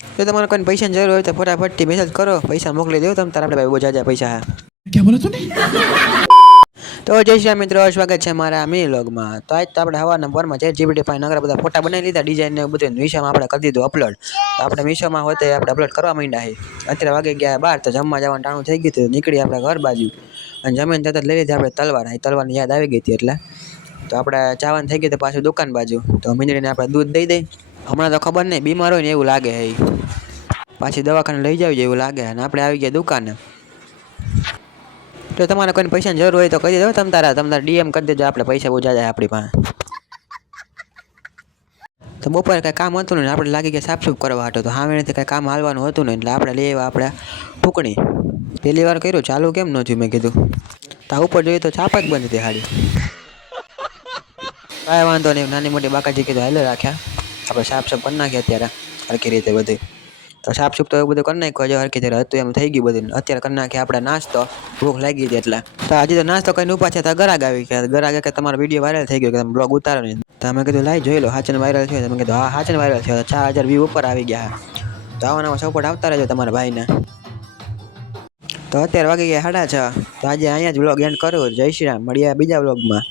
જો તમારે કોઈ પૈસાની જરૂર હોય તો ફટાફટથી મેસેજ કરો, પૈસા મોકલી દો તમે તારા આપણે ભાઈ બહુ જાજા પૈસા હે. क्या बोला तूने? તો જય શ્રી રામ મિત્રો, સ્વાગત છે મારા મી વ્લોગમાં. તો આજ તો આપણે હવારના પોરમાં ChatGPT પાસે નગરા બધા ફોટા બનાવી લીધા, ડિઝાઇન ને બધું મીશોમાં આપણે કરી દીધું અપલોડ. તો આપણે મીશોમાં હોતે આપણે અપલોડ કરવા માંડ્યા છે. અત્યારે વાગે ગયા 12 તો જમવા જવાનું ટાણું થઈ ગયું હતું. નીકળી આપણે ઘર બાજુ અને જમીન તરત લઈ લીધી આપણે તલવાની યાદ આવી ગઈ હતી એટલે. તો આપણે ચાવાનું થઈ ગયું તો પાછું દુકાન બાજુ. તો મીંદડીને આપણે દૂધ દઈ દઈ. હમણાં તો ખબર નહીં બીમાર હોય ને એવું લાગે છે, પાછી દવાખાને લઈ જાવી એવું લાગે. અને આપણે આવી ગયા દુકાને. તો તમારે કોઈ પૈસાની જરૂર હોય તો કહી દો, તમારે DM કરી દેજો, આપણે પૈસા બહુ જાય આપણી પાસે. તો બપોરે કાંઈ કામ હતું ને આપણે લાગી ગયા સાફસૂફ કરવા હતો. તો સામેથી કાંઈ કામ હાલવાનું હતું ને એટલે આપણે લઈ આવ્યા આપણે ફૂકણી. પહેલી વાર કર્યું, ચાલુ કેમ ન થયું મેં કીધું. તો ઉપર જોઈએ તો છાપ જ બંધ હતી હાડી. કાંઈ વાંધો નહીં, નાની મોટી બાકાજી કીધું હાલે રાખ્યા. આપણે સાફ કરી નાખીએ અત્યારે હરખી રીતે બધી. તો સાફ તો એવું બધું કરી નાખ્યું, હજી હરખી રીતે હતું એમ થઈ ગયું બધું. અત્યારે કરી નાખીએ આપણે નાસ્તો, ભૂખ લાગી હતી એટલે. તો આજે તો નાસ્તો કરીને ઊભા છે તો ગરાગ આવી ગયા. ગરાગ કે તમારો વિડીયો વાયરલ થઈ ગયો, કે તમે બ્લોગ ઉતારો નહીં. તો અમે કીધું લાઈ જોઈ લો હાચન વાયરલ થયો. તમે કીધું હા હાચન વાયરલ થયો, 4000 વ્યૂ ઉપર આવી ગયા. તો આવા સપોર્ટ આવતા રહેજો તમારા ભાઈને. તો અત્યારે વાગી ગયા 6:30. તો આજે અહીંયા જ બ્લોગ એન્ડ કરું. જય શ્રી રામ, મળીએ બીજા બ્લોગમાં.